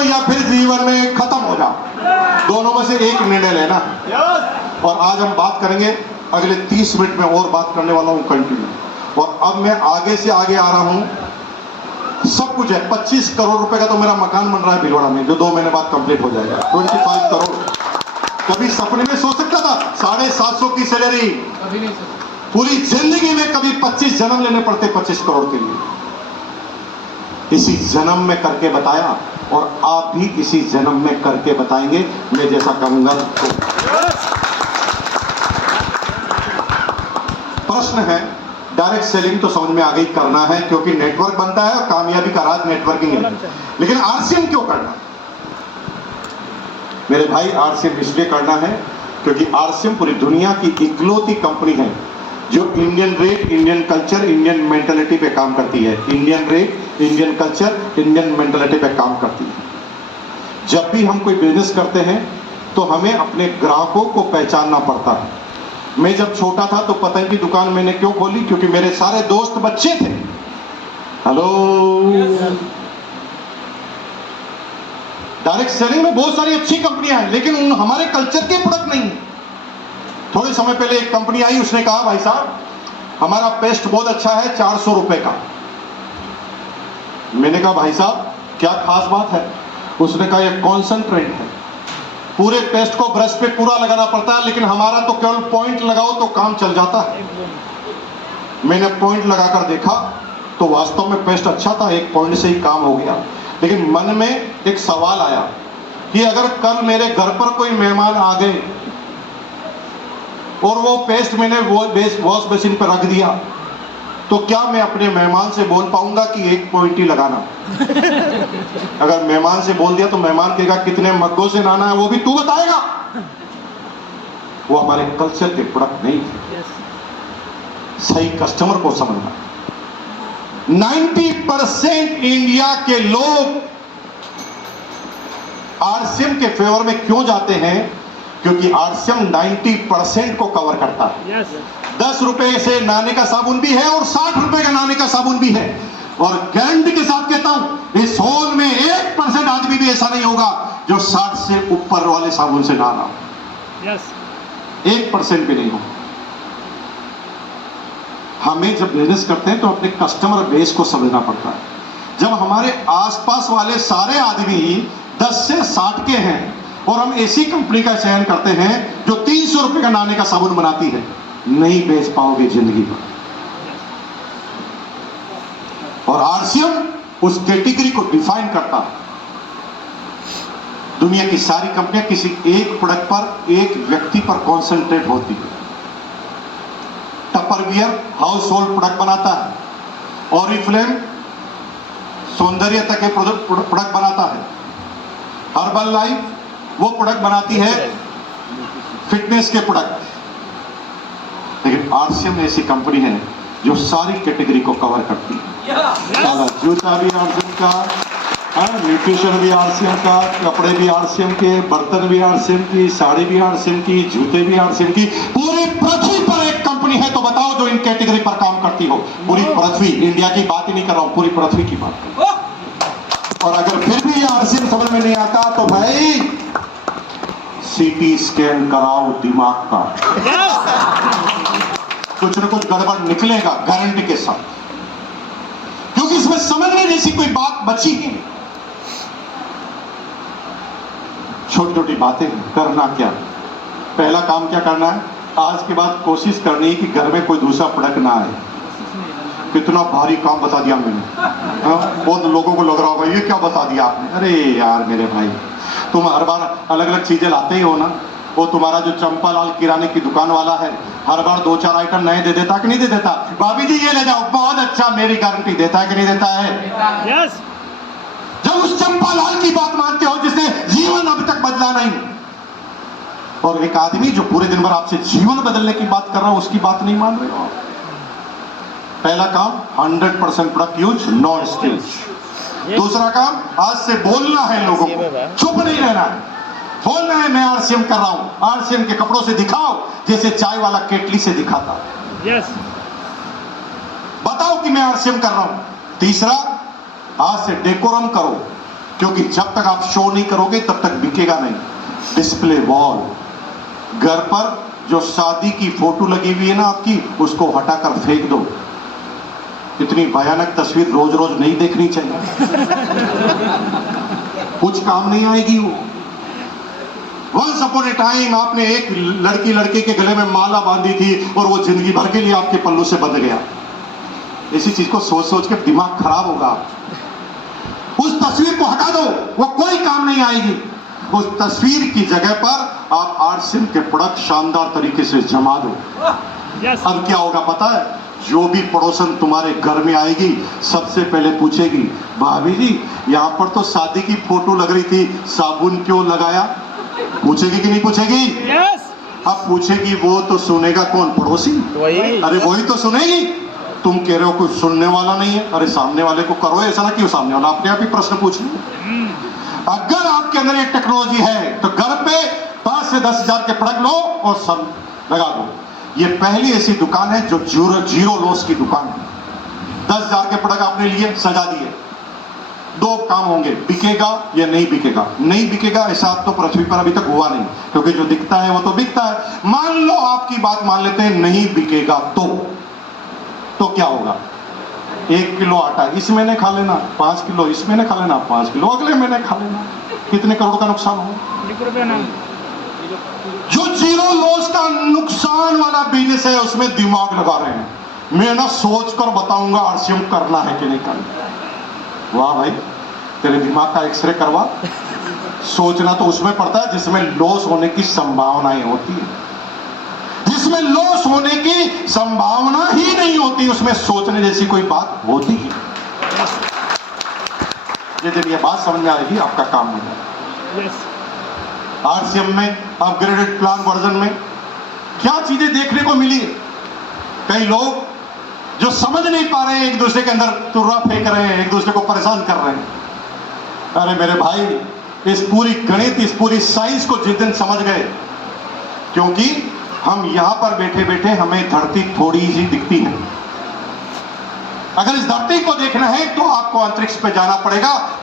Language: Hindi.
या फिर जीवन में खत्म हो जाओ, दोनों में से एक निर्णय लेना। और आज हम बात करेंगे, अगले 30 मिनट में और बात करने वाला हूं कंटिन्यू। और अब मैं आगे से आगे आ रहा हूं, सब कुछ है। 25 करोड़ रुपए का तो मेरा मकान बन रहा है भीलवाड़ा में, जो 2 महीने बाद कंप्लीट हो जाएगा। 25 करोड़ कभी सपने में सोच सकता था? 750 की सैलरी, पूरी जिंदगी में कभी 25 जन्म लेने पड़ते 25 करोड़ के लिए। इसी जन्म में करके बताया, और आप भी इसी जन्म में करके बताएंगे, मैं जैसा कहूंगा तो। प्रश्न है, डायरेक्ट सेलिंग तो समझ में आ गई, करना है क्योंकि नेटवर्क बनता है और कामयाबी का राज नेटवर्किंग है। लेकिन आरसीएम क्यों करना? मेरे भाई, आरसीएम इसलिए करना है क्योंकि आरसीएम पूरी दुनिया की इकलौती कंपनी है जो Indian rate, Indian culture, Indian mentality पे काम करती है। Indian rate, Indian culture, Indian mentality पे काम करती है। जब भी हम कोई बिजनेस करते हैं तो हमें अपने ग्राहकों को पहचानना पड़ता है। मैं जब छोटा था तो पतंग की दुकान मैंने क्यों खोली? क्योंकि मेरे सारे दोस्त बच्चे थे। हेलो, डायरेक्ट सेलिंग में बहुत सारी अच्छी कंपनियां हैं, लेकिन हमारे कल्चर के प्रोडक्ट नहीं है। थोड़े समय पहले एक कंपनी आई, उसने कहा भाई साहब हमारा पेस्ट बहुत अच्छा है, 400 रुपए का। मैंने कहा भाई साहब क्या खास बात है? उसने कहा ये कॉन्सेंट्रेट है, पूरे पेस्ट को ब्रश पे पूरा लगाना पड़ता है, लेकिन हमारा तो केवल पॉइंट लगाओ तो काम चल जाता है। मैंने पॉइंट लगाकर देखा तो वास्तव में पेस्ट अच्छा था, एक पॉइंट से ही काम हो गया। लेकिन मन में एक सवाल आया कि अगर कल मेरे घर पर कोई मेहमान आ गए और वो पेस्ट मैंने वॉश बेसिन पर रख दिया, तो क्या मैं अपने मेहमान से बोल पाऊंगा कि एक पॉइंट ही लगाना? अगर मेहमान से बोल दिया तो मेहमान कहेगा कितने मग्गों से नहाना है वो भी तू बताएगा। वो हमारे कल्चर के प्रोडक्ट नहीं थे। सही कस्टमर को समझना। 90% इंडिया के लोग आरसीएम के फेवर में क्यों जाते हैं? क्योंकि आरसीएम 90% को कवर करता है। 10 रुपए से नहाने का साबुन भी है और 60 रुपए का नहाने का साबुन भी है। और गारंटी के साथ कहता हूं, इस हॉल में 1% आदमी भी ऐसा नहीं होगा जो 60 से ऊपर वाले साबुन से नहा रहा हो। 1% भी नहीं होगा। हमें जब बिजनेस करते हैं तो अपने कस्टमर बेस को समझना पड़ता है। जब हमारे आसपास वाले सारे आदमी 10 से 60 के हैं और हम ऐसी कंपनी का चयन करते हैं जो 300 रुपए का नहाने का साबुन बनाती है, नहीं बेच पाओगे जिंदगी भर। और आरसीएम उस कैटेगरी को डिफाइन करता है। दुनिया की सारी कंपनियां किसी एक प्रोडक्ट पर, एक व्यक्ति पर कॉन्सेंट्रेट होती है। टपरवियर हाउस होल्ड प्रोडक्ट बनाता है, ऑरिफ्लेम सौंदर्यता के प्रोडक्ट बनाता है, हर्बल लाइफ वो प्रोडक्ट बनाती है फिटनेस के प्रोडक्ट। लेकिन आरसीएम ऐसी कंपनी है जो सारी कैटेगरी को कवर करती है। सारा जूता भी आरसीएम का, न्यूट्रिशन भी आरसीएम का, कपड़े भी आरसीएम के, बर्तन भी आरसीएम की, साड़ी भी आरसीएम की, जूते भी आरसीएम की। पूरी पृथ्वी पर एक कंपनी है तो बताओ जो इन कैटेगरी पर काम करती हो। पूरी पृथ्वी, इंडिया की बात ही नहीं कर रहा हूं, पूरी पृथ्वी की बात कर रहा हूं। और अगर फिर भी आरसीएम समझ में नहीं आता तो भाई सीटी स्कैन कराओ दिमाग का, कुछ न कुछ गड़बड़ निकलेगा गारंटी के साथ, क्योंकि इसमें समझने जैसी कोई बात बची ही नहीं। छोटी छोटी बातें करना क्या? पहला काम क्या करना है? आज के बाद कोशिश करनी है कि घर में कोई दूसरा प्रोडक्ट ना आए। कितना भारी काम बता दिया मैंने। बहुत लोगों को लग रहा होगा ये क्या बता दिया आपने। अरे यार मेरे भाई, तुम हर बार अलग अलग चीजें लाते ही हो ना। वो तुम्हारा जो चंपालाल किराने की दुकान वाला है, हर बार 2-4 आइटम नए दे देता कि नहीं दे देता? भाभी जी ये ले जाओ, बहुत अच्छा, मेरी गारंटी देता है कि नहीं देता है? यस। जब उस चंपालाल की बात मानते हो जिसने जीवन अब तक बदला नहीं, और एक आदमी जो पूरे दिन भर आपसे जीवन बदलने की बात कर रहा हो उसकी बात नहीं मान रहे हो। पहला काम 100% प्रोडक्ट यूज, नो स्किल्स। दूसरा काम आज से बोलना है लोगों को, चुप नहीं रहना है, बोलना है मैं आरसीएम कर रहा हूं। आरसीएम के कपड़ों से दिखाओ जैसे चाय वाला केटली से दिखाता। यस, बताओ कि मैं आरसीएम कर रहा हूं। तीसरा, आज से डेकोरम करो, क्योंकि जब तक आप शो नहीं करोगे तब तक बिकेगा नहीं। डिस्प्ले वॉल, घर पर जो शादी की फोटो लगी हुई है ना आपकी, उसको हटाकर फेंक दो। इतनी भयानक तस्वीर रोज रोज नहीं देखनी चाहिए। कुछ काम नहीं आएगी वो। वंस अपॉन ए टाइम आपने एक लड़की लड़के के गले में माला बांधी थी और वो जिंदगी भर के लिए आपके पल्लू से बंध गया। इसी चीज को सोच सोच के दिमाग खराब होगा। उस तस्वीर को हटा दो, वो कोई काम नहीं आएगी। उस तस्वीर की जगह पर आप आरसीएम के प्रोडक्ट शानदार तरीके से जमा दो। अब क्या होगा पता है? जो भी पड़ोसन तुम्हारे घर में आएगी सबसे पहले पूछेगी, भाभी जी यहाँ पर तो शादी की फोटो लग रही थी, साबुन क्यों लगाया? पूछेगी कि नहीं पूछेगी? अब पूछेगी वो तो सुनेगा कौन? पड़ोसी। अरे वही तो सुनेगी। तुम कह रहे हो कोई सुनने वाला नहीं है। अरे सामने वाले को करो ऐसा ना, क्यों सामने वाला अपने आप ही प्रश्न पूछ ले। अगर आपके अंदर ये टेक्नोलॉजी है तो घर पे 5 से 10 हजार के प्रोडक्ट लो और सब लगा दो। ये पहली ऐसी दुकान है जो जीरो लॉस की दुकान है। 10 हजार के प्रोडक्ट आपने लिए, सजा दिए। दो काम होंगे, बिकेगा या नहीं बिकेगा। नहीं बिकेगा ऐसा तो पृथ्वी पर अभी तक हुआ नहीं, क्योंकि जो दिखता है वो तो बिकता है। मान लो आपकी बात मान लेते हैं, नहीं बिकेगा तो क्या होगा? 1 किलो आटा इस महीने खा लेना, 5 किलो इस महीने खा लेना, 5 किलो अगले महीने खा लेना। कितने करोड़ का नुकसान हो? जो जीरो लॉस का नुकसान वाला बिजनेस है उसमें दिमाग लगा रहे हैं। मैं ना सोच कर बताऊंगा आरसीएम करना है कि नहीं करना। वाह भाई, तेरे दिमाग का एक्सरे करवा। सोचना तो उसमें पड़ता है जिसमें लॉस होने की संभावनाएं होती है। जिसमें लॉस होने की संभावना ही नहीं होती उसमें सोचने जैसी कोई बात होती है। यदि ये बात समझ में आएगी आपका काम हो जाएगा। आरसीएम में अपग्रेडेड प्लान वर्जन में क्या चीजें देखने को मिली? कई लोग जो समझ नहीं पा रहे हैं, एक दूसरे के अंदर तुर्रा फेंक रहे हैं, एक दूसरे को परेशान कर रहे हैं। अरे मेरे भाई, इस पूरी गणित, इस पूरी साइंस को जिस दिन समझ गए, क्योंकि हम यहां पर बैठे बैठे हमें धरती थोड़ी सी दिखती है। अगर इस धरती को देखना है तो आपको अंतरिक्ष पे जाना पड़ेगा।